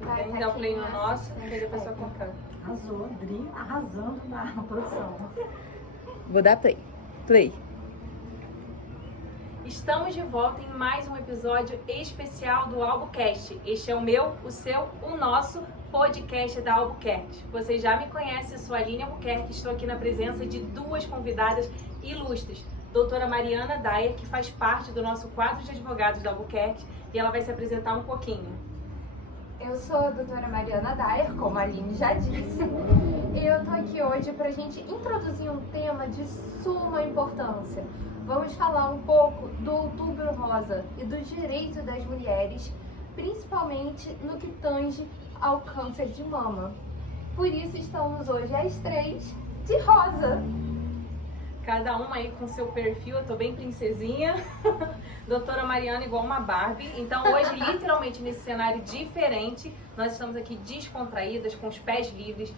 Vai, dá o play no nosso, que aí a pessoa compra. Arrasou, Dri, arrasando na produção. Vou dar play. Play. Estamos de volta em mais um episódio especial do AlboCast. Este é o meu, o seu, o nosso podcast da AlboCast. Vocês já me conhecem, eu sou a Aline Albuquerque, estou aqui na presença de duas convidadas ilustres. Doutora Mariana Dayer, que faz parte do nosso quadro de advogados da Albuquerque, e ela vai se apresentar um pouquinho. Eu sou a doutora Mariana Dayer, como a Aline já disse, e eu tô aqui hoje pra gente introduzir um tema de suma importância. Vamos falar um pouco do Outubro Rosa e do direito das mulheres, principalmente no que tange ao câncer de mama. Por isso estamos hoje as três de rosa. Cada uma aí com seu perfil, eu tô bem princesinha. Doutora Mariana igual uma Barbie. Então hoje, literalmente, nesse cenário diferente, nós estamos aqui descontraídas, com os pés livres,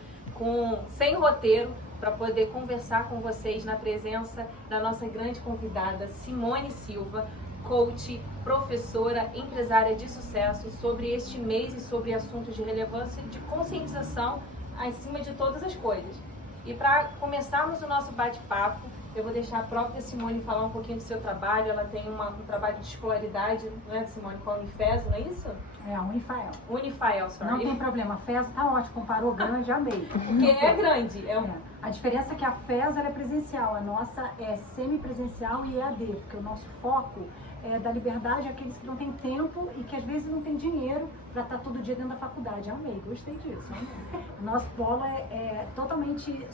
sem roteiro, para poder conversar com vocês na presença da nossa grande convidada, Simone Silva, coach, professora, empresária de sucesso, sobre este mês e sobre assuntos de relevância e de conscientização acima de todas as coisas. E para começarmos o nosso bate-papo, eu vou deixar a própria Simone falar um pouquinho do seu trabalho. Ela tem um trabalho de escolaridade, não é, Simone, com a Unifes, não é isso? É, a Unifael. Unifael, sorry. Não tem problema, a FES tá ótimo, comparou grande, amei. Porque é grande. A diferença é que a FES ela é presencial, a nossa é semipresencial e EAD, porque o nosso foco é da liberdade àqueles que não têm tempo e que às vezes não têm dinheiro para estar todo dia dentro da faculdade. Amei, gostei disso. Amei. O nosso polo é totalmente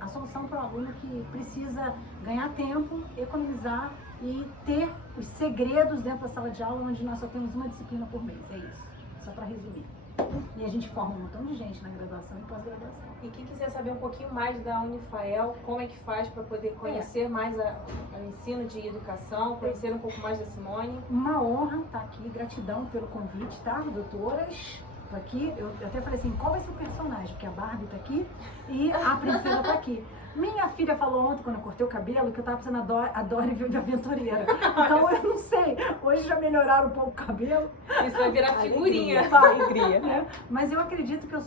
a solução para o aluno que precisa ganhar tempo, economizar e ter os segredos dentro da sala de aula, onde nós só temos uma disciplina por mês. É isso, só para resumir. E a gente forma um montão de gente na graduação e pós-graduação. E quem quiser saber um pouquinho mais da Unifael, como é que faz para poder conhecer mais o ensino de educação, conhecer um pouco mais da Simone? Uma honra estar aqui, gratidão pelo convite, tá, doutoras? Tô aqui, eu até falei assim, qual vai ser o personagem? Porque a Barbie tá aqui e a princesa tá aqui. Minha filha falou ontem, quando eu cortei o cabelo, que eu tava pensando a Dory de aventureira. Então eu não sei, hoje já melhoraram um pouco o cabelo. Isso vai virar figurinha. Alegria, né? Mas eu acredito que eu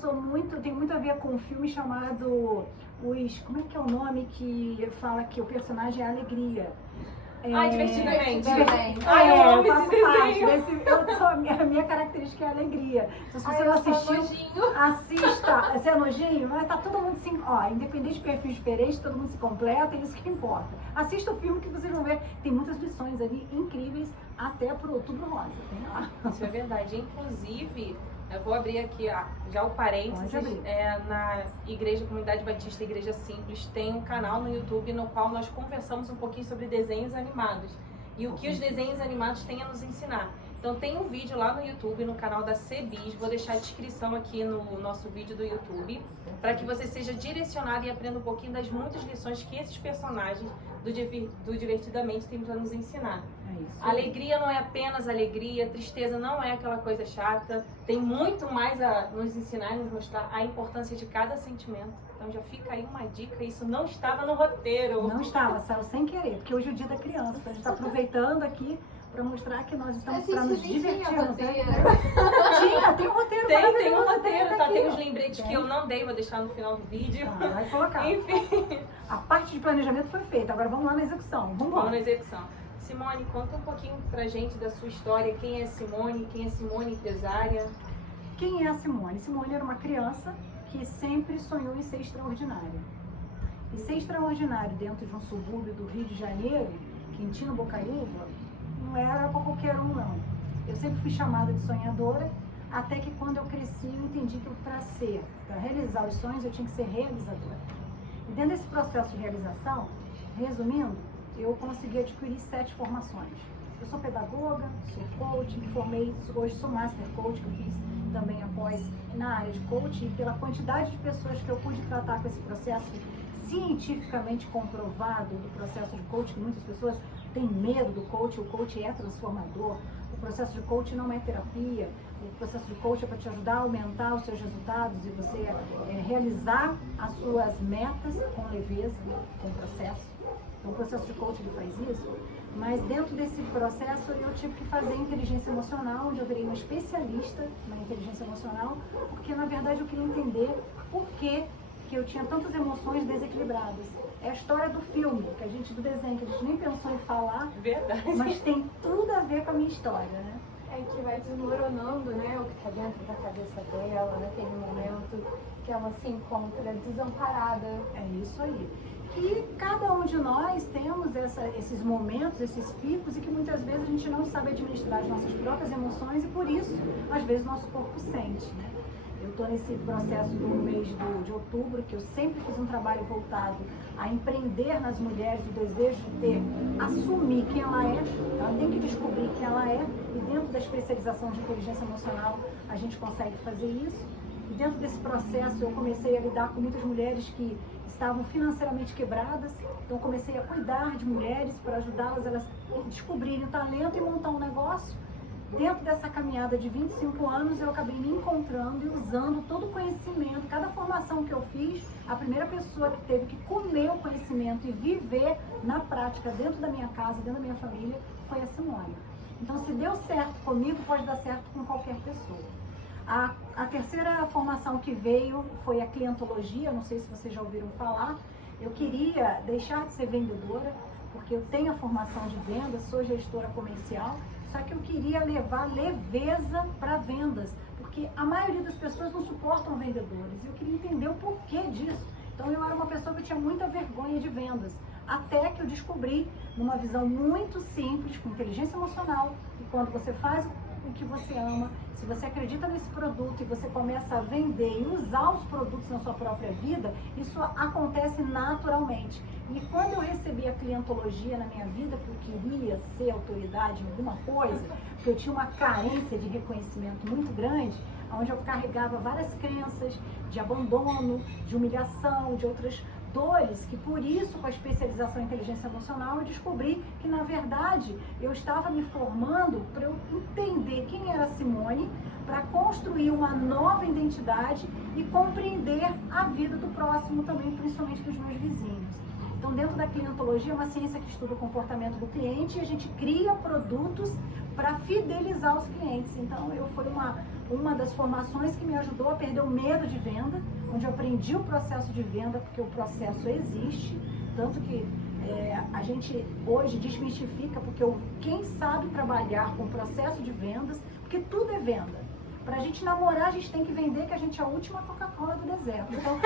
tenho muito a ver com um filme chamado como é que é o nome que fala que o personagem é a alegria? Divertidamente. Eu amo esse desenho. A minha característica é a alegria. Então, se você não assistiu, assista. Você é nojinho? Mas tá todo mundo assim, independente de perfis diferentes, todo mundo se completa, é isso que importa. Assista o filme que vocês vão ver. Tem muitas lições ali incríveis, até pro Outubro Rosa. Tem lá. Isso é verdade. Inclusive, eu vou abrir aqui já o parênteses, na Igreja Comunidade Batista Igreja Simples, tem um canal no YouTube no qual nós conversamos um pouquinho sobre desenhos animados e o que os desenhos animados têm a nos ensinar. Então tem um vídeo lá no YouTube, no canal da CBIS, vou deixar a descrição aqui no nosso vídeo do YouTube, para que você seja direcionado e aprenda um pouquinho das muitas lições que esses personagens do Divertidamente têm para nos ensinar. Alegria não é apenas alegria, tristeza não é aquela coisa chata, tem muito mais a nos ensinar e nos mostrar a importância de cada sentimento. Então já fica aí uma dica, isso não estava no roteiro. Não estava, saiu sem querer, porque hoje é o dia da criança, então a gente está aproveitando aqui para mostrar que nós estamos para nos divertir. Tem um roteiro. Tem um roteiro, tá? Tem uns lembretes que eu não dei, vou deixar no final do vídeo. Vai colocar. Enfim. A parte de planejamento foi feita, agora vamos lá na execução. Vamos na execução. Simone, conta um pouquinho pra gente da sua história. Quem é Simone? Quem é Simone empresária? Quem é a Simone? Simone era uma criança que sempre sonhou em ser extraordinária. E ser extraordinário dentro de um subúrbio do Rio de Janeiro, Quintino Bocaiúva, não era para qualquer um, não. Eu sempre fui chamada de sonhadora, até que quando eu cresci eu entendi que para realizar os sonhos eu tinha que ser realizadora. E dentro desse processo de realização, resumindo, eu consegui adquirir 7 formações. Eu sou pedagoga, sou coach, me formei, hoje sou master coach, que eu fiz também após na área de coach, e pela quantidade de pessoas que eu pude tratar com esse processo cientificamente comprovado do processo de coach, que muitas pessoas têm medo do coach, o coach é transformador, o processo de coach não é terapia, o processo de coach é para te ajudar a aumentar os seus resultados e você realizar as suas metas com leveza, com processo. Então, o processo de coaching ele faz isso, mas dentro desse processo eu tive que fazer inteligência emocional, onde eu virei uma especialista na inteligência emocional, porque na verdade eu queria entender por que eu tinha tantas emoções desequilibradas. É a história do filme, do desenho, que a gente nem pensou em falar, Verdade. mas tem tudo a ver com a minha história, né? É que vai desmoronando, né, o que está dentro da cabeça dela, naquele momento que ela se encontra desamparada. É isso aí. E cada um de nós temos esses momentos, esses picos, e que muitas vezes a gente não sabe administrar as nossas próprias emoções e por isso, às vezes, nosso corpo sente, né? Eu estou nesse processo do mês de outubro, que eu sempre fiz um trabalho voltado a empreender nas mulheres o desejo de assumir quem ela tem que descobrir quem ela é, e dentro da especialização de inteligência emocional a gente consegue fazer isso. E dentro desse processo eu comecei a lidar com muitas mulheres que estavam financeiramente quebradas, então comecei a cuidar de mulheres para ajudá-las a descobrirem o talento e montar um negócio. Dentro dessa caminhada de 25 anos, eu acabei me encontrando e usando todo o conhecimento, cada formação que eu fiz, a primeira pessoa que teve que comer o conhecimento e viver na prática dentro da minha casa, dentro da minha família, foi a Simone. Então, se deu certo comigo, pode dar certo com qualquer pessoa. A terceira formação que veio foi a clientologia, não sei se vocês já ouviram falar. Eu queria deixar de ser vendedora, porque eu tenho a formação de vendas, sou gestora comercial, só que eu queria levar leveza para vendas, porque a maioria das pessoas não suportam vendedores, e eu queria entender o porquê disso. Então eu era uma pessoa que tinha muita vergonha de vendas, até que eu descobri, numa visão muito simples, com inteligência emocional, que quando você faz o que você ama, se você acredita nesse produto e você começa a vender e usar os produtos na sua própria vida, isso acontece naturalmente. E quando eu recebi a clientologia na minha vida, porque eu queria ser autoridade em alguma coisa, porque eu tinha uma carência de reconhecimento muito grande, onde eu carregava várias crenças de abandono, de humilhação, de outras dores, que por isso, com a especialização em inteligência emocional, eu descobri que, na verdade, eu estava me formando para eu entender quem era a Simone, para construir uma nova identidade e compreender a vida do próximo também, principalmente dos meus vizinhos. Então, dentro da clientologia, é uma ciência que estuda o comportamento do cliente e a gente cria produtos para fidelizar os clientes. Então, foi uma das formações que me ajudou a perder o medo de venda, onde eu aprendi o processo de venda, porque o processo existe, tanto que a gente hoje desmistifica, porque quem sabe trabalhar com o processo de vendas, porque tudo é venda. Para a gente namorar, a gente tem que vender que a gente é a última Coca-Cola do deserto. Então,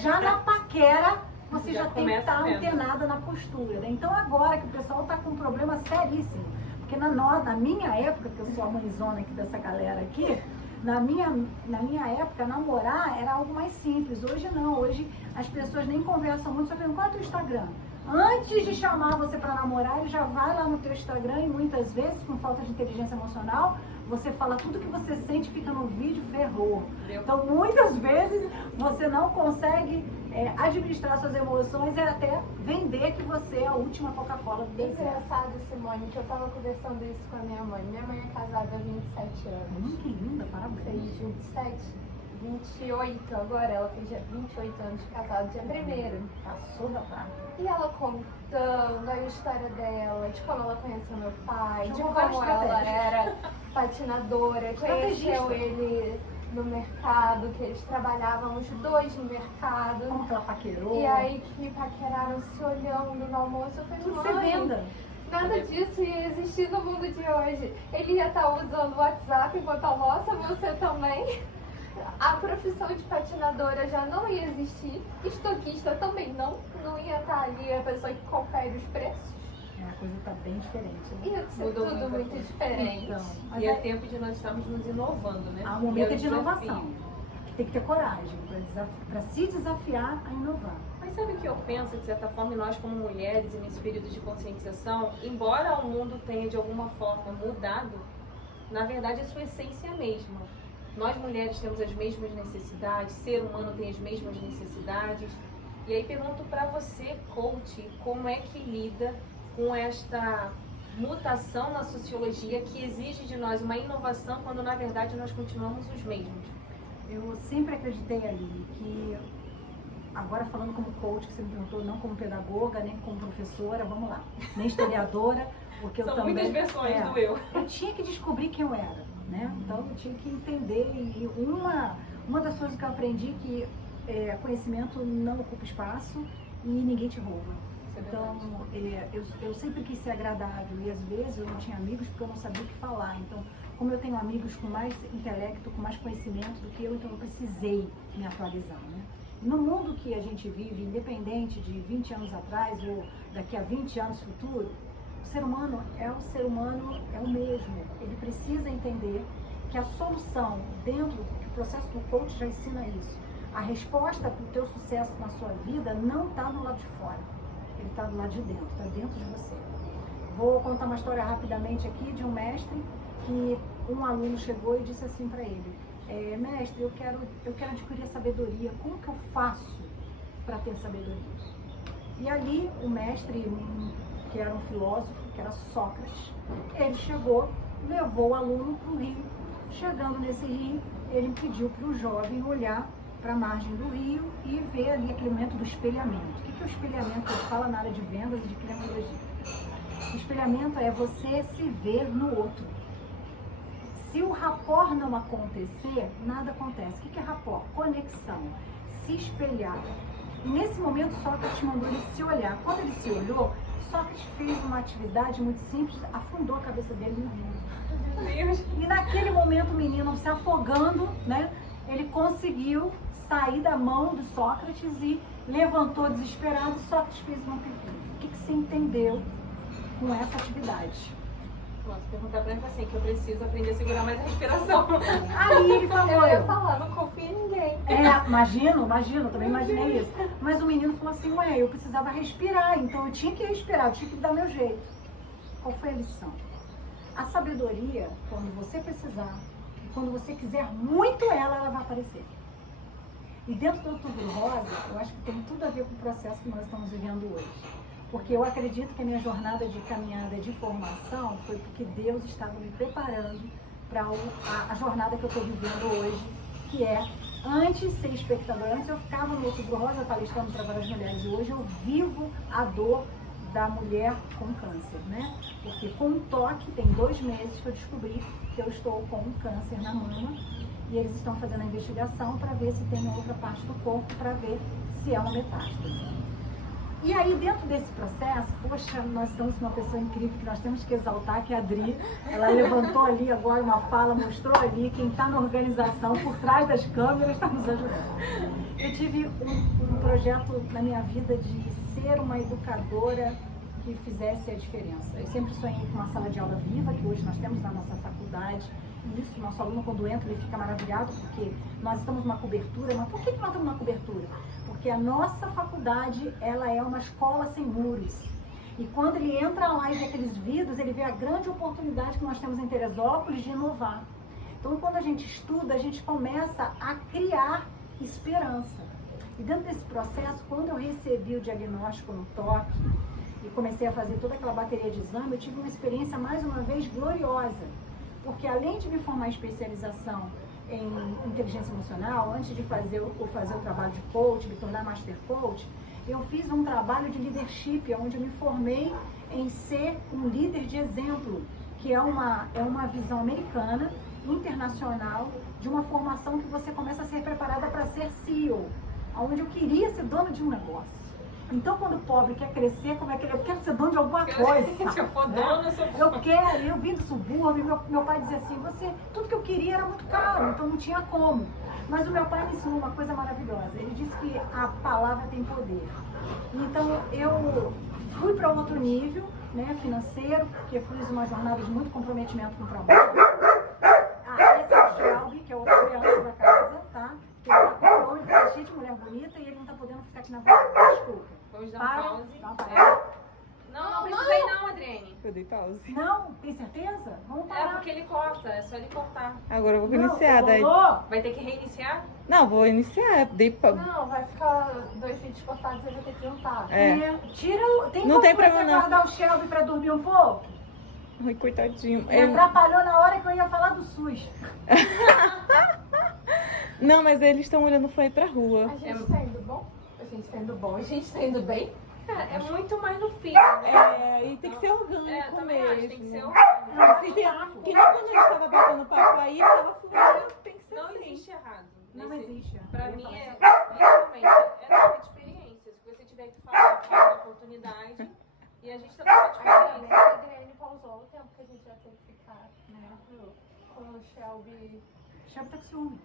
já na paquera, você já tem que estar antenada na postura, né? Então, agora que o pessoal está com um problema seríssimo, porque na minha época, que eu sou a mãezona aqui dessa galera aqui, na minha época, namorar era algo mais simples. Hoje não, hoje as pessoas nem conversam muito, só perguntam, qual é o teu Instagram? Antes de chamar você para namorar, ele já vai lá no teu Instagram e muitas vezes, com falta de inteligência emocional, você fala tudo que você sente, fica no vídeo, ferrou. Então, muitas vezes, você não consegue administrar suas emoções e até vender que você é a última Coca-Cola do deserto. Engraçado, Simone, que eu tava conversando isso com a minha mãe. Minha mãe é casada há 27 anos. Que linda, parabéns. Fez 27, 28 agora, ela fez 28 anos de casado, dia 1º. Passou da tarde. E ela contando a história dela, de como ela conheceu meu pai, de Chamou como várias ela estratégias. era patinadora, conheceu ele no mercado, que eles trabalhavam os dois no mercado. Como que ela paquerou? E aí que paqueraram se olhando no almoço. Eu falei, Tudo você mãe, venda. nada disso ia existir no mundo de hoje. Ele ia estar usando o WhatsApp enquanto almoça, você também. A profissão de patinadora já não ia existir. Estoquista também não ia estar ali a pessoa que confere os preços. A coisa está bem diferente. Né? Ia ser Mudou tudo muita muito coisa. diferente. Então, E é tempo de nós estarmos nos inovando, né? há um momento E é de o inovação. desafio. Tem que ter coragem para se desafiar a inovar. Mas sabe o que eu penso, de certa forma, nós como mulheres e nesse período de conscientização, embora o mundo tenha de alguma forma mudado, na verdade a sua essência é a mesma. Nós mulheres temos as mesmas necessidades, ser humano tem as mesmas necessidades. E aí pergunto para você, coach, como é que lida com esta mutação na sociologia que exige de nós uma inovação quando na verdade nós continuamos os mesmos? Eu sempre acreditei ali que agora falando como coach, que você me perguntou, não como pedagoga, nem como professora, vamos lá, nem historiadora, porque eu São também... muitas versões do eu. Eu tinha que descobrir quem eu era, né? Então eu tinha que entender, e uma das coisas que eu aprendi que conhecimento não ocupa espaço e ninguém te rouba. Então, eu sempre quis ser agradável e às vezes eu não tinha amigos porque eu não sabia o que falar. Então, como eu tenho amigos com mais intelecto, com mais conhecimento do que eu, então eu precisei me atualizar, né? No mundo que a gente vive, independente de 20 anos atrás ou daqui a 20 anos futuro, o ser humano é o mesmo. Ele precisa entender que a solução dentro do processo do coach já ensina isso. A resposta para o teu sucesso na sua vida não está do lado de fora. Ele está do lado de dentro, está dentro de você. Vou contar uma história rapidamente aqui de um mestre que um aluno chegou e disse assim para ele: mestre, eu quero adquirir a sabedoria, como que eu faço para ter sabedoria? E ali o mestre, que era um filósofo, que era Sócrates, ele chegou, levou o aluno para o rio. Chegando nesse rio, ele pediu para o jovem olhar para a margem do rio e ver ali aquele momento do espelhamento. O que é o espelhamento que ele fala na área de vendas e de climatologia? O espelhamento é você se ver no outro. Se o rapport não acontecer, nada acontece. O que é rapport? Conexão. Se espelhar. E nesse momento, Sócrates mandou ele se olhar. Quando ele se olhou, Sócrates fez uma atividade muito simples, afundou a cabeça dele no rio. E naquele momento, o menino se afogando, né, ele conseguiu sair da mão de Sócrates e levantou desesperado. Sócrates fez uma pergunta: o que você entendeu com essa atividade? Posso perguntar pra ele assim, que eu preciso aprender a segurar mais a respiração. Aí ele falou: eu ia falar, não confio em ninguém. Imagino, também imaginei isso. Mas o menino falou assim: ué, eu precisava respirar, então eu tinha que respirar, eu tinha que dar meu jeito. Qual foi a lição? A sabedoria, quando você precisar, quando você quiser muito ela vai aparecer. E dentro do Outubro Rosa, eu acho que tem tudo a ver com o processo que nós estamos vivendo hoje. Porque eu acredito que a minha jornada de caminhada de formação foi porque Deus estava me preparando para a jornada que eu estou vivendo hoje, que é, antes de ser espectador, antes eu ficava no Outubro Rosa palestrando para várias mulheres, e hoje eu vivo a dor da mulher com câncer, né? Porque com um toque, tem 2 meses que eu descobri que eu estou com um câncer na mama, e eles estão fazendo a investigação para ver se tem outra parte do corpo, para ver se é uma metástase. E aí, dentro desse processo, poxa, nós estamos com uma pessoa incrível que nós temos que exaltar, que é a Adri. Ela levantou ali agora uma fala, mostrou ali quem está na organização, por trás das câmeras, está nos ajudando. Eu tive um projeto na minha vida de ser uma educadora que fizesse a diferença. Eu sempre sonhei com uma sala de aula viva, que hoje nós temos na nossa faculdade. E isso, nosso aluno, quando entra, ele fica maravilhado, porque nós estamos numa cobertura. Mas por que nós estamos numa cobertura? Porque a nossa faculdade, ela é uma escola sem muros. E quando ele entra lá e vê aqueles vidros, ele vê a grande oportunidade que nós temos em Teresópolis de inovar. Então, quando a gente estuda, a gente começa a criar esperança. E dentro desse processo, quando eu recebi o diagnóstico no toque e comecei a fazer toda aquela bateria de exame, eu tive uma experiência, mais uma vez, gloriosa. Porque além de me formar em especialização em inteligência emocional, antes de fazer o trabalho de coach, me tornar master coach, eu fiz um trabalho de leadership, onde eu me formei em ser um líder de exemplo, que é uma visão americana, internacional, de uma formação que você começa a ser preparada para ser CEO, onde eu queria ser dona de um negócio. Então, quando o pobre quer crescer, como é que ele... Eu quero ser dono de alguma coisa. Se eu for dono, eu vim do subúrbio, meu pai dizia assim, tudo que eu queria era muito caro, então não tinha como. Mas o meu pai me ensinou uma coisa maravilhosa. Ele disse que a palavra tem poder. Então, eu fui para outro nível, né, financeiro, porque fiz uma jornada de muito comprometimento com o trabalho. Essa é o Shelby, que é outra criança da casa, tá? Que ele tá com fome, tá cheio de mulher bonita e ele não tá podendo ficar aqui na varanda. Desculpa. Vamos dar uma pausa. Não precisa ir não, Adriane. Eu dei pausa. Não? Tem certeza? Vamos parar. É porque ele corta, é só ele cortar. Agora eu vou iniciar, daí. Vai ter que reiniciar? Não, vou iniciar. Dei pausa. Não, vai ficar 2 vídeos cortados e eu vou ter que juntar. Tira o... Tem não como tem você problema, não. guardar o Shelby pra dormir um pouco? Ai, coitadinho. Me atrapalhou na hora que eu ia falar do SUS. Não, mas eles estão olhando foi pra rua. A gente tá indo bom? A gente tá indo bom, a gente tá indo bem. É muito mais no feeling, né? E tem que ser orgânico também mesmo. acho, tem que ser Assim, orgânico. que nem quando a gente tava batendo papo aí, tava fluindo, tem que ser Não assim. existe errado. Não Nesse- existe. Pra Eu ia mim, falar é assim. realmente troca de experiências. Se você tiver que falar, fala na oportunidade. E a gente tá trocando de Ainda bem experiência. que a Adriane pausou o tempo que a gente já teve que ficar, né, com o Shelby. Chama tá com ciúme.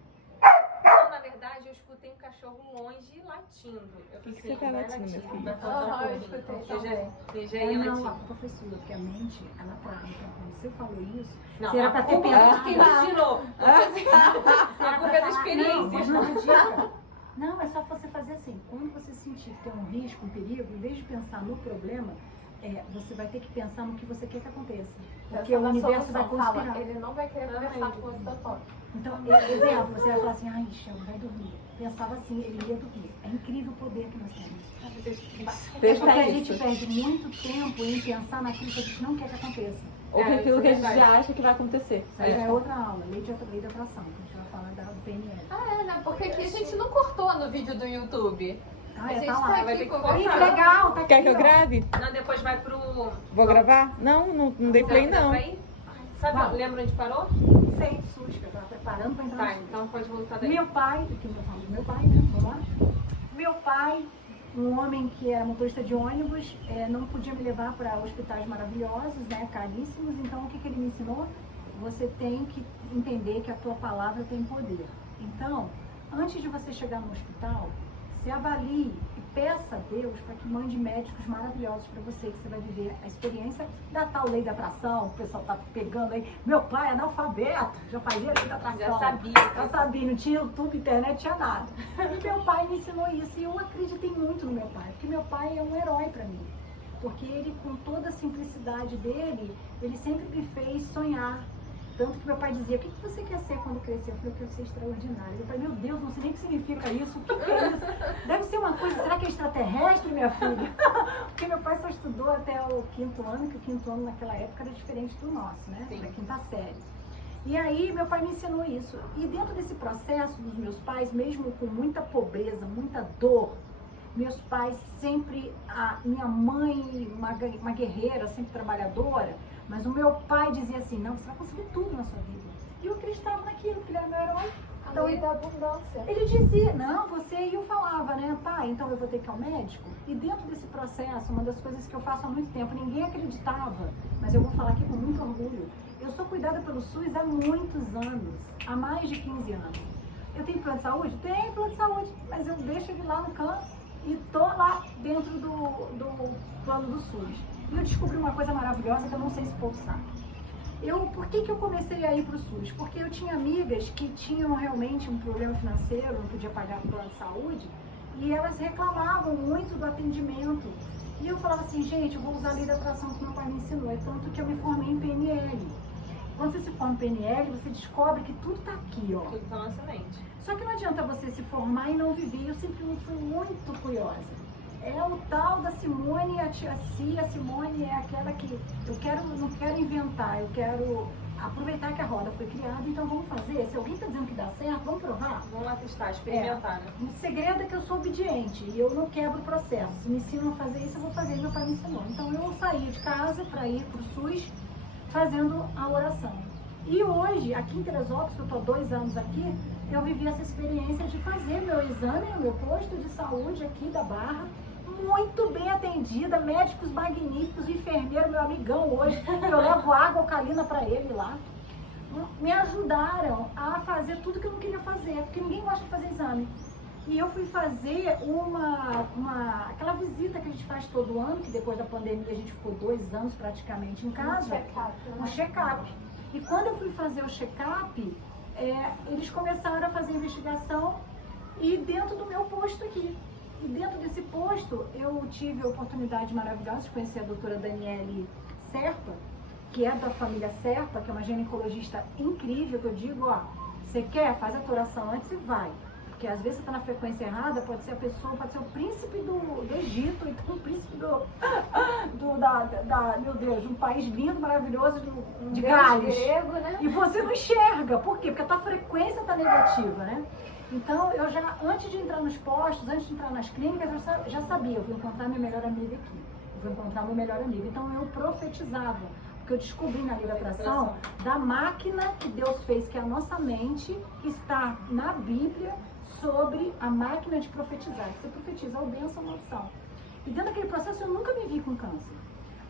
Não, na verdade, eu escutei um cachorro longe latindo. Eu Que falei, você tá vai latindo, latir, meu filho? vai falar Aham, eu comigo. escutei Você já É, ia não, a latir. culpa foi sua, porque a mente, ela trava. Então, quando você falou isso, Não, você era a pra ter culpa pensado. de quem me ensinou. A culpa é da experiência. Não, mas não é dica. Não, é só você fazer assim. Quando você sentir que tem um risco, um perigo, em vez de pensar no problema, você vai ter que pensar no que você quer que aconteça. Porque o universo vai conspirar. Fala, ele não vai querer conversar com o Totó. Então, exemplo, você vai falar assim, ai, Shelby, vai dormir. Pensava assim, ele ia dormir. É incrível o poder que nós temos. É porque a gente perde muito tempo em pensar naquilo que a gente não quer que aconteça. Ou que É, aquilo isso que é a gente verdade. já acha que vai acontecer. Isso aí é outra aula, lei da atração, que a gente vai falar do PNL. Ah, é, né? Porque aqui a gente não cortou no vídeo do YouTube. Ah, A gente tá lá. tá vai aqui ter que conversando. Ih, que legal, tá aqui. Quer que eu ó. grave? Não, depois vai pro... Vou gravar? Não dei play Dá não. pra ir? Sabe, Vai. lembra onde parou? Sei, de SUS, que eu tava preparando pra entrar Tá, no SUS. então pode voltar daí. Meu pai, que eu vou falar do meu pai, né? Vamos lá. Meu pai, um homem que era motorista de ônibus, não podia me levar para hospitais maravilhosos, né? Caríssimos. Então, o que ele me ensinou? Você tem que entender que a tua palavra tem poder. Então, antes de você chegar no hospital, se avalie e peça a Deus para que mande médicos maravilhosos para você, que você vai viver a experiência da tal lei da atração. O pessoal tá pegando aí. Meu pai é analfabeto, já fazia lei da atração. Já sabia. Já sabia, não tinha YouTube, internet, tinha nada. E meu pai me ensinou isso e eu acreditei muito no meu pai, porque meu pai é um herói para mim. Porque ele, com toda a simplicidade dele, ele sempre me fez sonhar. Tanto que meu pai dizia, o que você quer ser quando crescer? Eu falei, eu quero ser extraordinário. Eu falei, meu Deus, não sei nem o que significa isso. O que é isso? Deve ser uma coisa, será que é extraterrestre, minha filha? Porque meu pai só estudou até o 5º ano, que o 5º ano naquela época era diferente do nosso, né? Sim. Da 5ª série. E aí meu pai me ensinou isso. E dentro desse processo dos meus pais, mesmo com muita pobreza, muita dor, meus pais sempre, minha mãe, uma guerreira, sempre trabalhadora, mas o meu pai dizia assim, não, você vai conseguir tudo na sua vida. E eu acreditava naquilo, porque ele era meu herói. A lei da abundância. Ele dizia, não, você, e eu falava, né, pai, então eu vou ter que ir ao médico. E dentro desse processo, uma das coisas que eu faço há muito tempo, ninguém acreditava, mas eu vou falar aqui com muito orgulho. Eu sou cuidada pelo SUS há muitos anos, há mais de 15 anos. Eu tenho plano de saúde? Tenho plano de saúde, mas eu deixo ele lá no canto e tô lá dentro do plano do SUS. E eu descobri uma coisa maravilhosa que eu não sei se o povo sabe. Por que eu comecei a ir para o SUS? Porque eu tinha amigas que tinham realmente um problema financeiro, não podia pagar o plano de saúde, e elas reclamavam muito do atendimento. E eu falava assim, gente, eu vou usar a lei da atração que meu pai me ensinou, é tanto que eu me formei em PNL. Quando você se forma em PNL, você descobre que tudo está aqui, ó. Tudo tá na nossa mente. Só que não adianta você se formar e não viver. Eu sempre fui muito curiosa. É o tal da Simone, a tia Cia. A Simone é aquela que não quero inventar, eu quero aproveitar que a roda foi criada, então vamos fazer. Se alguém está dizendo que dá certo, vamos provar. Vamos lá testar, experimentar, né? O segredo é que eu sou obediente e eu não quebro o processo. Se me ensinam a fazer isso, eu vou fazer. Meu pai me ensinou. Então eu saí de casa para ir para o SUS fazendo a oração. E hoje, aqui em Teresópolis, que eu estou há 2 anos aqui, eu vivi essa experiência de fazer meu exame no meu posto de saúde aqui da Barra, muito bem atendida, médicos magníficos, enfermeiro, meu amigão hoje, eu levo água alcalina para ele lá. Me ajudaram a fazer tudo que eu não queria fazer, porque ninguém gosta de fazer exame. E eu fui fazer aquela visita que a gente faz todo ano, que depois da pandemia a gente ficou 2 anos praticamente em casa. Um check-up. E quando eu fui fazer o check-up, eles começaram a fazer investigação e dentro do meu posto aqui. E dentro desse posto, eu tive a oportunidade maravilhosa de conhecer a doutora Daniele Serpa, que é da família Serpa, que é uma ginecologista incrível, que eu digo, ó, você quer? Faz a tua oração antes e vai. Porque às vezes você está na frequência errada, pode ser a pessoa, pode ser o príncipe do Egito, então o príncipe meu Deus, de um país lindo, maravilhoso, de Gales. Grego, né? E você não enxerga. Por quê? Porque a tua frequência está negativa, né? Então, eu já, antes de entrar nos postos, antes de entrar nas clínicas, eu já sabia, eu vou encontrar minha melhor amiga aqui. Eu vou encontrar meu melhor amigo. Então, eu profetizava. Porque eu descobri na Lei da Atração da máquina que Deus fez, que é a nossa mente, que está na Bíblia, sobre a máquina de profetizar. Que você profetiza ou bênção ou maldição. E dentro daquele processo, eu nunca me vi com câncer.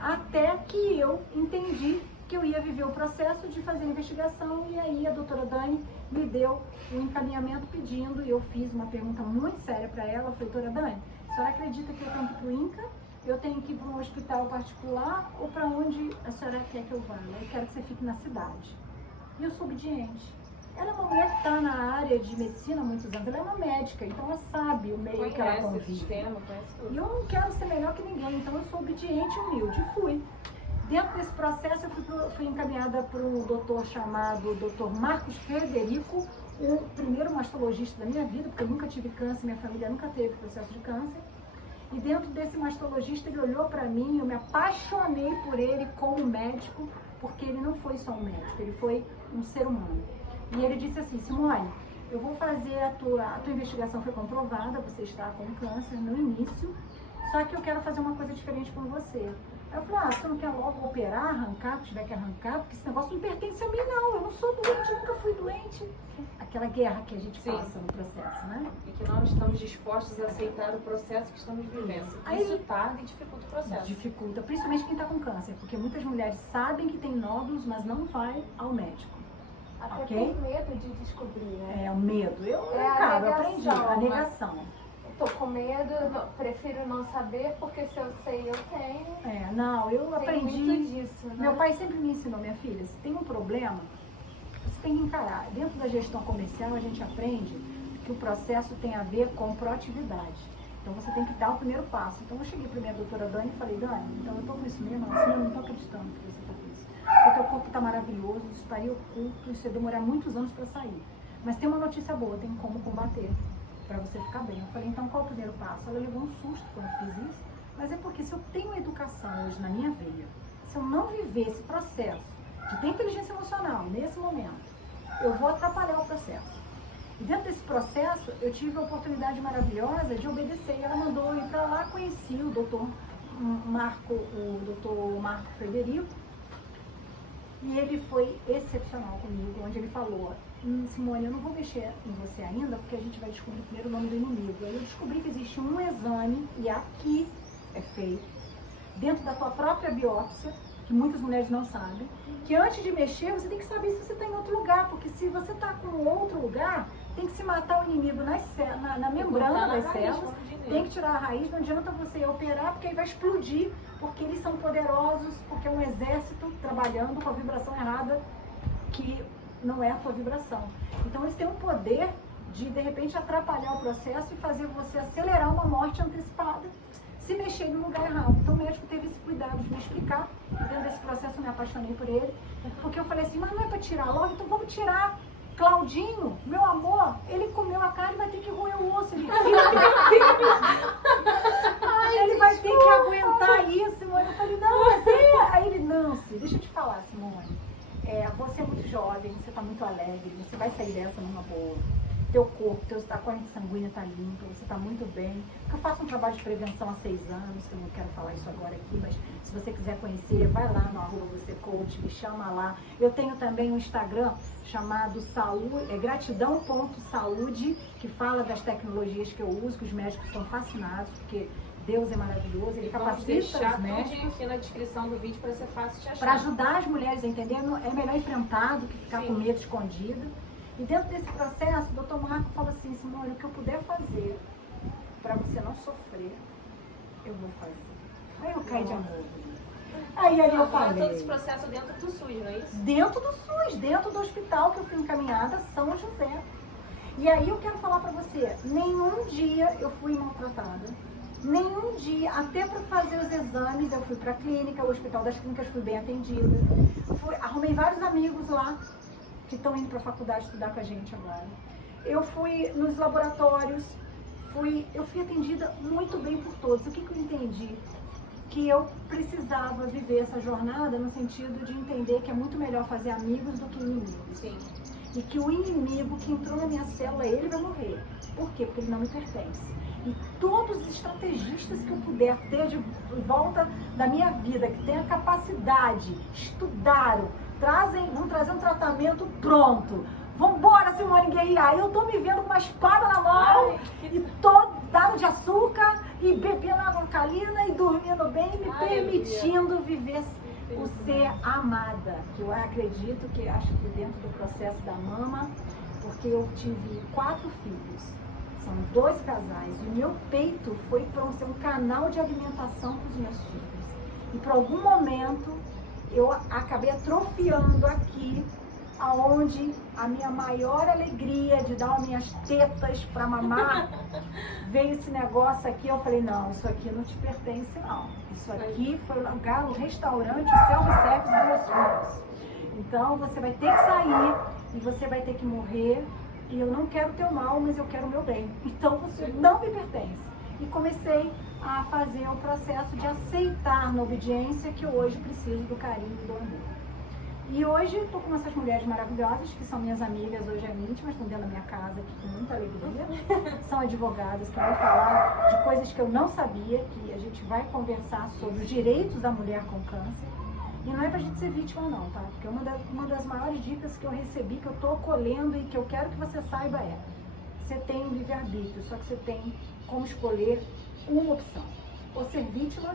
Até que eu entendi que eu ia viver o processo de fazer a investigação, e aí a doutora Dani me deu um encaminhamento pedindo, e eu fiz uma pergunta muito séria para ela. Eu falei: doutora Dani, a senhora acredita que eu tenho que ir para o INCA? Eu tenho que ir para um hospital particular, ou para onde a senhora quer que eu vá? Eu quero que você fique na cidade. E eu sou obediente. Ela é uma mulher que está na área de medicina há muitos anos, ela é uma médica, então ela sabe o meio que ela convive. E eu não quero ser melhor que ninguém, então eu sou obediente e humilde. E fui. Dentro desse processo, eu fui encaminhada por um doutor chamado Dr. Marcos Frederico, o primeiro mastologista da minha vida, porque eu nunca tive câncer, minha família nunca teve processo de câncer. E dentro desse mastologista, ele olhou para mim, eu me apaixonei por ele como médico, porque ele não foi só um médico, ele foi um ser humano. E ele disse assim: Simone, eu vou fazer a tua investigação foi comprovada, você está com câncer no início, só que eu quero fazer uma coisa diferente com você. Aí eu falei: você não quer logo operar, arrancar, se tiver que arrancar, porque esse negócio não pertence a mim não, eu não sou doente, eu nunca fui doente. Aquela guerra que a gente passa no processo, né? E que nós estamos dispostos a aceitar o processo que estamos vivendo. Aí, isso tarda e dificulta o processo. Dificulta, principalmente quem está com câncer, porque muitas mulheres sabem que tem nódulos, mas não vai ao médico. Até Okay? por medo de descobrir, né? É o medo. Eu aprendi, a negação. Tô com medo, prefiro não saber, porque se eu sei, eu tenho. Não, eu aprendi. Muito disso, né? Meu pai sempre me ensinou: minha filha, se tem um problema, você tem que encarar. Dentro da gestão comercial, a gente aprende que o processo tem a ver com proatividade. Então você tem que dar o primeiro passo. Então eu cheguei para minha doutora Dani e falei: Dani, então eu tô com isso mesmo, assim, eu não tô acreditando que você tá com isso. O teu corpo tá maravilhoso, isso estaria oculto, isso ia demorar muitos anos para sair. Mas tem uma notícia boa, tem como combater, para você ficar bem. Eu falei: então qual é o primeiro passo? Ela levou um susto quando eu fiz isso, mas é porque se eu tenho educação hoje na minha veia, se eu não viver esse processo de ter inteligência emocional nesse momento, eu vou atrapalhar o processo. E dentro desse processo, eu tive a oportunidade maravilhosa de obedecer. E ela mandou eu ir para lá, conheci o doutor Marco Frederico, e ele foi excepcional comigo, onde ele falou: Simone, eu não vou mexer em você ainda, porque a gente vai descobrir primeiro o nome do inimigo. Aí eu descobri que existe um exame, e aqui é feito, dentro da tua própria biópsia, que muitas mulheres não sabem, que antes de mexer, você tem que saber se você está em outro lugar, porque se você está com outro lugar, tem que se matar o inimigo na membrana das células, tem que tirar a raiz, não adianta você operar, porque aí vai explodir, porque eles são poderosos, porque é um exército trabalhando com a vibração errada, que não é a tua vibração. Então eles têm um poder de repente, atrapalhar o processo e fazer você acelerar uma morte antecipada, se mexer no lugar errado. Então o médico teve esse cuidado de me explicar, e dentro desse processo eu me apaixonei por ele, porque eu falei assim: mas não é para tirar logo, então vamos tirar. Claudinho, meu amor, ele comeu a carne e vai ter que roer o osso. Ele vai ter que aguentar isso, Simone. Eu falei: não, mas é. Aí ele: não, deixa eu te falar, Simone. Você é muito jovem, você está muito alegre, você vai sair dessa numa boa. Teu corpo, a corrente sanguínea está limpa, você está muito bem. Porque eu faço um trabalho de prevenção há 6 anos, eu não quero falar isso agora aqui, mas se você quiser conhecer, vai lá no @vocêcoach, me chama lá. Eu tenho também um Instagram chamado gratidão.saúde, que fala das tecnologias que eu uso, que os médicos estão fascinados, porque Deus é maravilhoso, ele capacita os médicos. Aqui na descrição do vídeo para ser fácil de achar. Para ajudar as mulheres a entenderem, é melhor enfrentar do que ficar com medo escondido. E dentro desse processo, o Dr. Marco falou assim: Simone, o que eu puder fazer para você não sofrer, eu vou fazer. Aí eu caí de amor. Aí eu falei... todo esse processo dentro do SUS, não é isso? Dentro do SUS, dentro do hospital que eu fui encaminhada, São José. E aí eu quero falar para você, nenhum dia eu fui maltratada. Nenhum dia, até para fazer os exames, eu fui para a clínica, o Hospital das Clínicas, fui bem atendida. Arrumei vários amigos lá, que estão indo para a faculdade estudar com a gente agora. Eu fui nos laboratórios, eu fui atendida muito bem por todos. O que eu entendi? Que eu precisava viver essa jornada no sentido de entender que é muito melhor fazer amigos do que inimigos. Sim. e que o inimigo que entrou na minha célula, ele vai morrer. Por quê? Porque ele não me pertence. E todos os estrategistas que eu puder ter de volta da minha vida, que tenham capacidade, estudaram, vão trazer um tratamento pronto. Vambora, Simone, guerrear. Eu tô me vendo com uma espada na mão e tô dado de açúcar e bebendo água alcalina e dormindo bem, me permitindo viver o ser amada. Que eu acredito que acho que dentro do processo da mama, porque eu tive 4 filhos, são 2 casais, e o meu peito foi para ser um canal de alimentação para os meus filhos. E por algum momento eu acabei atrofiando aqui, aonde a minha maior alegria de dar as minhas tetas para mamar, veio esse negócio aqui, eu falei, não, isso aqui não te pertence não. Isso aqui foi o lugar, o restaurante, o self-service dos meus filhos. Então você vai ter que sair e você vai ter que morrer, e eu não quero o teu mal, mas eu quero o meu bem. Então você não me pertence. E comecei a fazer o processo de aceitar na obediência que eu hoje preciso do carinho e do amor. E hoje estou com essas mulheres maravilhosas, que são minhas amigas, hoje íntimas, estão dentro da minha casa aqui com muita alegria. São advogadas que vão falar de coisas que eu não sabia, que a gente vai conversar sobre os direitos da mulher com câncer. E não é pra gente ser vítima não, tá? Porque uma das maiores dicas que eu recebi, que eu tô acolhendo e que eu quero que você saiba é: você tem um livre-arbítrio, só que você tem como escolher uma opção. Ou ser vítima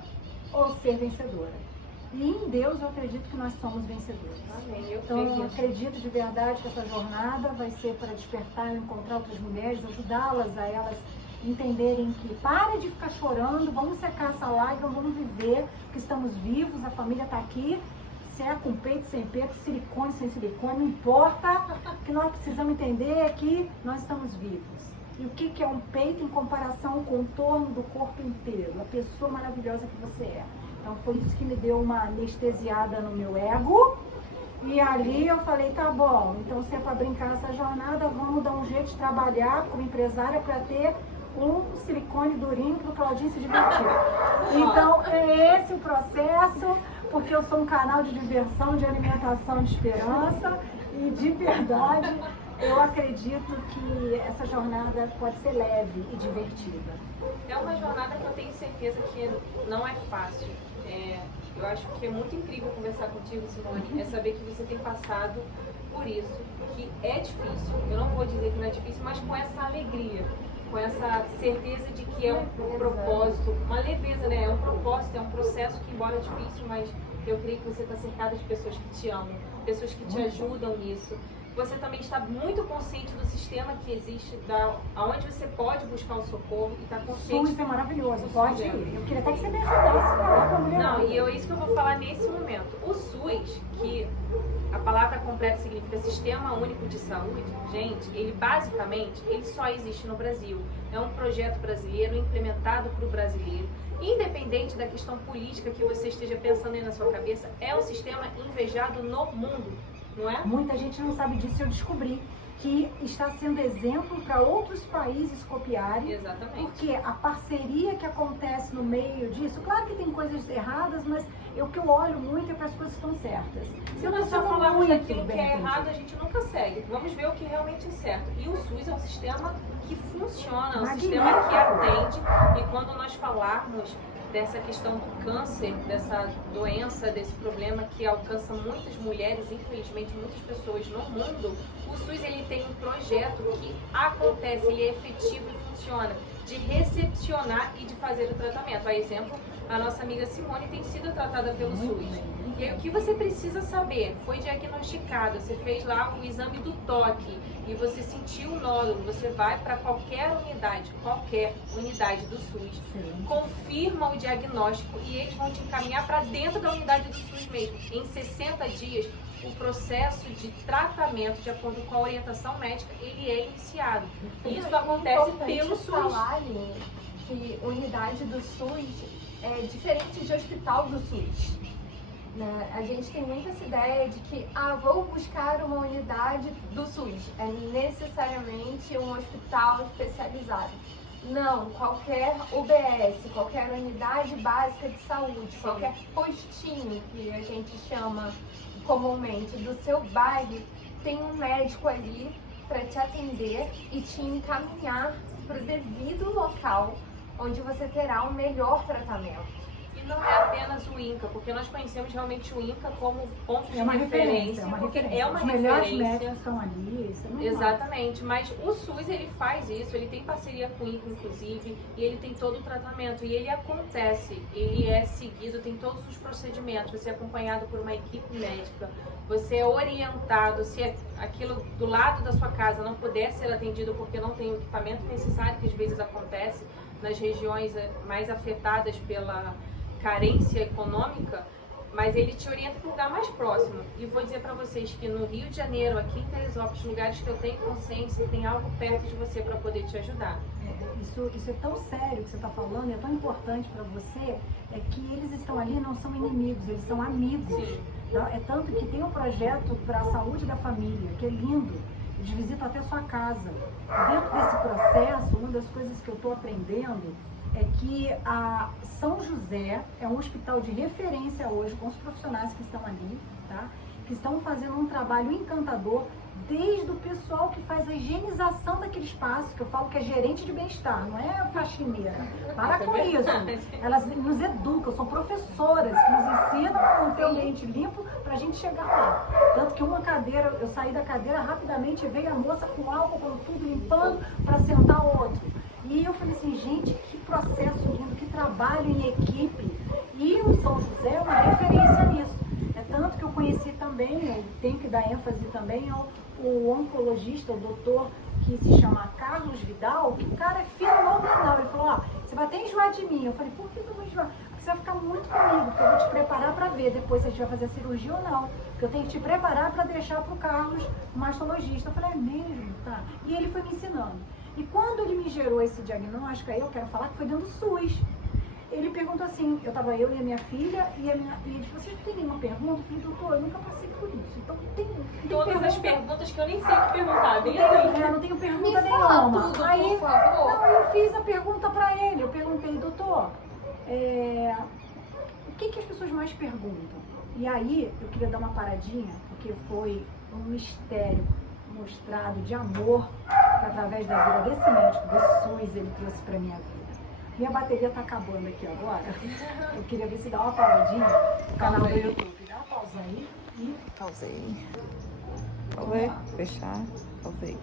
ou ser vencedora. E em Deus eu acredito que nós somos vencedores. Amém. Então eu acredito de verdade que essa jornada vai ser para despertar e encontrar outras mulheres, ajudá-las a elas entenderem que para de ficar chorando, vamos secar essa lágrima, vamos viver, que estamos vivos, a família está aqui, se é com peito, sem peito, silicone, sem silicone, não importa. O que nós precisamos entender é que nós estamos vivos. E o que é um peito em comparação ao contorno do corpo inteiro, a pessoa maravilhosa que você é. Então foi isso que me deu uma anestesiada no meu ego. E ali eu falei, tá bom, então se é para brincar essa jornada, vamos dar um jeito de trabalhar como empresária para ter um silicone durinho para o Claudinho se divertir. Então é esse o processo, porque eu sou um canal de diversão, de alimentação, de esperança, e de verdade eu acredito que essa jornada pode ser leve e divertida. É uma jornada que eu tenho certeza que não é fácil. Eu acho que é muito incrível conversar contigo, Simone, é saber que você tem passado por isso, que é difícil. Eu não vou dizer que não é difícil, mas com essa alegria, com essa certeza de que é um propósito, uma leveza, né? É um propósito, é um processo que, embora difícil, mas eu creio que você está cercada de pessoas que te amam, pessoas que te ajudam nisso. Você também está muito consciente do sistema que existe, aonde você pode buscar o socorro e está consciente. O SUS é maravilhoso, pode ir. Eu queria até que você me ajudasse a falar com a mulher. Não, e é isso que eu vou falar nesse momento. O SUS, que a palavra completa significa Sistema Único de Saúde, gente, ele basicamente, ele só existe no Brasil. É um projeto brasileiro implementado para o brasileiro. Independente da questão política que você esteja pensando aí na sua cabeça, é um sistema invejado no mundo. Não é? Muita gente não sabe disso, eu descobri que está sendo exemplo para outros países copiarem. Exatamente. Porque a parceria que acontece no meio disso, claro que tem coisas erradas, mas o que eu olho muito é para as coisas que estão certas. Se nós só falarmos daquilo que é errado, a gente nunca segue. Vamos ver o que realmente é certo. E o SUS é um sistema que funciona, é um sistema que atende. E quando nós falarmos dessa questão do câncer, dessa doença, desse problema que alcança muitas mulheres, infelizmente muitas pessoas no mundo, o SUS ele tem um projeto que acontece, ele é efetivo e funciona, de recepcionar e de fazer o tratamento. A exemplo, a nossa amiga Simone tem sido tratada pelo SUS. E aí, o que você precisa saber? Foi diagnosticado, você fez lá o exame do toque e você sentiu o nódulo, você vai para qualquer unidade do SUS, confirma o diagnóstico e eles vão te encaminhar para dentro da unidade do SUS mesmo. Em 60 dias, o processo de tratamento, de acordo com a orientação médica, ele é iniciado. Isso acontece pelo SUS. Falar, Aline, que unidade do SUS é diferente de hospital do SUS. Né? A gente tem muito essa ideia de que, vou buscar uma unidade do SUS, é necessariamente um hospital especializado. Não, qualquer UBS, qualquer unidade básica de saúde, qualquer postinho que a gente chama comumente do seu bairro, tem um médico ali para te atender e te encaminhar para o devido local onde você terá o melhor tratamento. E não é apenas o INCA, porque nós conhecemos realmente o INCA como ponto de É uma referência, referência, porque referência. é uma Os melhores referência. médicos estão ali, isso é normal. Exatamente, mas o SUS ele faz isso, ele tem parceria com o INCA inclusive, e ele tem todo o tratamento, e ele acontece, ele é seguido, tem todos os procedimentos, você é acompanhado por uma equipe médica, você é orientado, se aquilo do lado da sua casa não puder ser atendido porque não tem o equipamento necessário, que às vezes acontece nas regiões mais afetadas pela carência econômica, mas ele te orienta para um lugar mais próximo. E vou dizer para vocês que no Rio de Janeiro, aqui em Teresópolis, lugares que eu tenho consciência, tem algo perto de você para poder te ajudar. Isso é tão sério que você está falando, é tão importante para você, é que eles estão ali, não são inimigos, eles são amigos. Sim. É tanto que tem um projeto para a saúde da família, que é lindo. Eles visitam até sua casa. Dentro desse processo, uma das coisas que eu estou aprendendo é que a São José é um hospital de referência hoje com os profissionais que estão ali, tá? Que estão fazendo um trabalho encantador, desde o pessoal que faz a higienização daquele espaço, que eu falo que é gerente de bem-estar, não é faxineira. Para com isso. Elas nos educam, são professoras que nos ensinam a manter o ambiente limpo para a gente chegar lá. Tanto que uma cadeira, eu saí da cadeira rapidamente e veio a moça com álcool, com tudo limpando para sentar o outro. E eu falei assim, gente, que processo lindo, que trabalho em equipe. E o São José é uma referência nisso. É tanto que eu conheci também, eu tenho que dar ênfase também ao oncologista, o doutor que se chama Carlos Vidal, que o cara é fenomenal. Ele falou, você vai até enjoar de mim. Eu falei, por que eu vou enjoar? Porque você vai ficar muito comigo, porque eu vou te preparar para ver depois se a gente vai fazer a cirurgia ou não. Porque eu tenho que te preparar para deixar para o Carlos, o mastologista. Eu falei, é mesmo? Tá. E ele foi me ensinando. E quando ele me gerou esse diagnóstico, aí eu quero falar que foi dentro do SUS. Ele perguntou assim, eu e a minha filha, e ele falou, você não tem nenhuma pergunta? Eu falei, doutor, eu nunca passei por isso. Então tem todas as perguntas que eu nem sei o que perguntar, bem não tenho pergunta nenhuma. Tudo, Aí, por favor. não, eu fiz a pergunta para ele. Eu perguntei, doutor, o que as pessoas mais perguntam? E aí, eu queria dar uma paradinha, porque foi um mistério mostrado de amor que através da vida desse médico do SUS ele trouxe para minha vida. Minha bateria tá acabando aqui agora. Eu queria ver se dá uma paradinha no canal do YouTube. Dá uma pausa aí e... Pausei. Vou ver, fechar, pausei.